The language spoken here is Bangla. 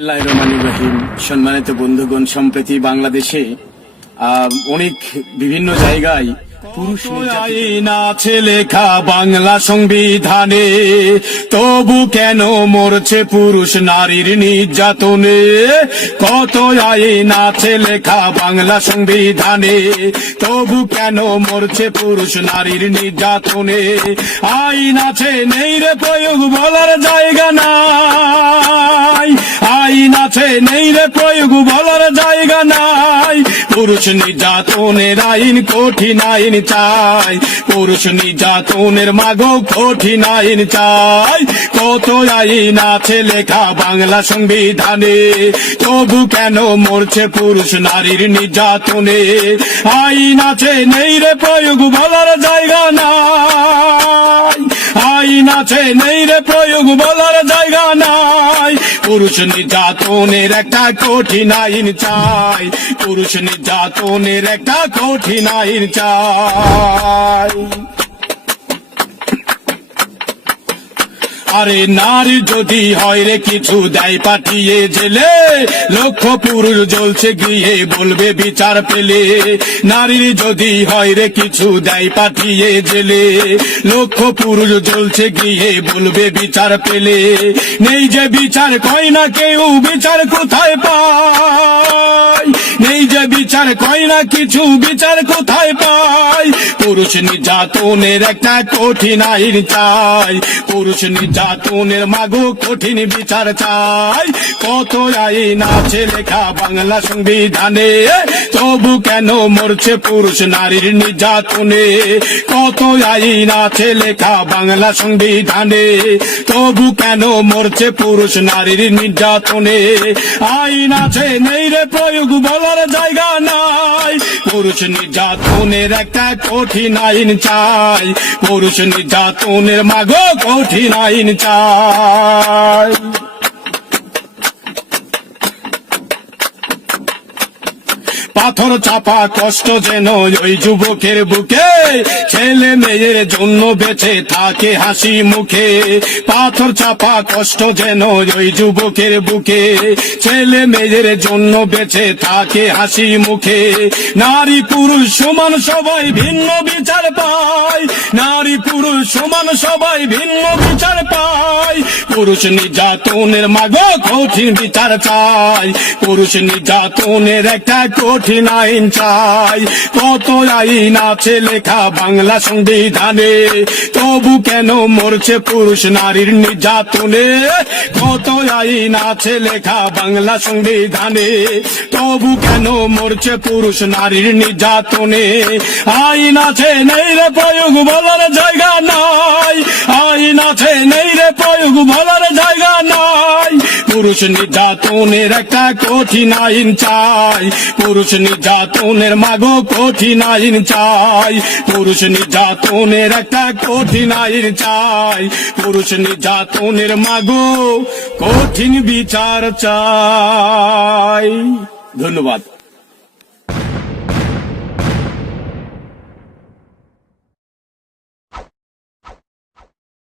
বিসমিল্লাহির রহমানির রহিম। সম্মানিত বন্ধুগণ, সম্প্রতি বাংলাদেশে অনেক বিভিন্ন জায়গায় পুরুষ আইন আছে লেখা বাংলা সংবিধানে, তবু কেন মরছে পুরুষ নারীর নির্যাতনে। কত আইন আছে লেখা বাংলা সংবিধানে, তবু কেন মরছে পুরুষ নারীর নির্যাতনে। আইন আছে নেই রে প্রয়োগ বলার জায়গা নাই, আইন আছে নেই রে প্রয়োগ বলার জায়গা নাই। পুরুষ নির্যাতনের আইন কঠিন আইন চাই, পুরুষ নির্যাতনের মাগো কঠিন আইন চাই। কত আইন আছে লেখা বাংলা সংবিধানে, তবু কেন মরছে পুরুষ নারীর নির্যাতনে। আইন আছে নেই রে প্রয়োগ বলার জায়গা নাই, আইন আছে নেই রে প্রয়োগ বলার জায়গা নাই। পুরুষ নির্যাতনের একটা কঠিন আইন চাই, পুরুষ নির্যাতনের একটা কঠিন আইন চাই। আরে নারী যদি হয় রে কিছু দেয় পাঠিয়ে জেলে, লক্ষ পুরুষ জ্বলছে গিয়ে বলবে বিচার পেলে। নারীর যদি হয় রে কিছু দেয় পাঠিয়ে জেলে, লক্ষ পুরুষ জ্বলছে গিয়ে বলবে বিচার পেলে। নেই যে বিচার কয় না কেউ, বিচার কোথায় পায়, নেই যে বিচার কয় না কিছু, বিচার কোথায় পায়। পুরুষ নির্যাতনের একটা কঠিন আইন চাই, পুরুষ নির্যাতনের মাগো কঠিন বিচার চাই। কত আইন আছে লেখা বাংলা সংবিধানে, তবু কেন মরছে পুরুষ নারীর নির্যাতনে। কত আইন আছে লেখা বাংলা সংবিধানে, তবু কেন মরছে পুরুষ নারীর নির্যাতনে। আইন আছে নেই রে প্রয়োগ বলার জায়গা নাই, পুরুষ নির্যাতনের একটা কঠিন আইন চাই, পুরুষ নির্যাতনের মাগো কঠিন আইন চাই। পাথর চাপা কষ্ট যেন ওই যুবকের বুকে, ছেলে মেয়ের জন্য বেঁচে থাকে হাসি মুখে। পাথর চাপা কষ্ট যেন ওই যুবকের বুকে, ছেলে মেয়ের জন্য বেঁচে থাকে হাসি মুখে। নারী পুরুষ সমান সবাই ভিন্ন বিচার পায়, নারী পুরুষ সমান সবাই ভিন্ন বিচার পায়। পুরুষ নির্যাতনের মাগো কঠিন বিচার চাই, পুরুষ নির্যাতনের একটা কঠিন আইন চাই। কত আইন আছে লেখা বাংলা সংবিধানে, তবু কেন মরছে পুরুষ নারীর নির্যাতনে। কত আইন আছে লেখা বাংলা সংবিধানে, তবু কেন মরছে পুরুষ নারীর নির্যাতনে। আইন আছে নেই রে প্রয়োগ বলার জায়গা নাই, আইন আছে নেই রে প্রয়োগ বলার জায়গা নাই। পুরুষ নির্যাতনের একটা কঠিন আইন চাই, পুরুষ নির্যাতনের মাগো কঠিন আইন চাই, পুরুষ নির্যাতনের একটা কঠিন আইন চাই, পুরুষ নির্যাতনের মাগো কঠিন বিচার চাই। ধন্যবাদ।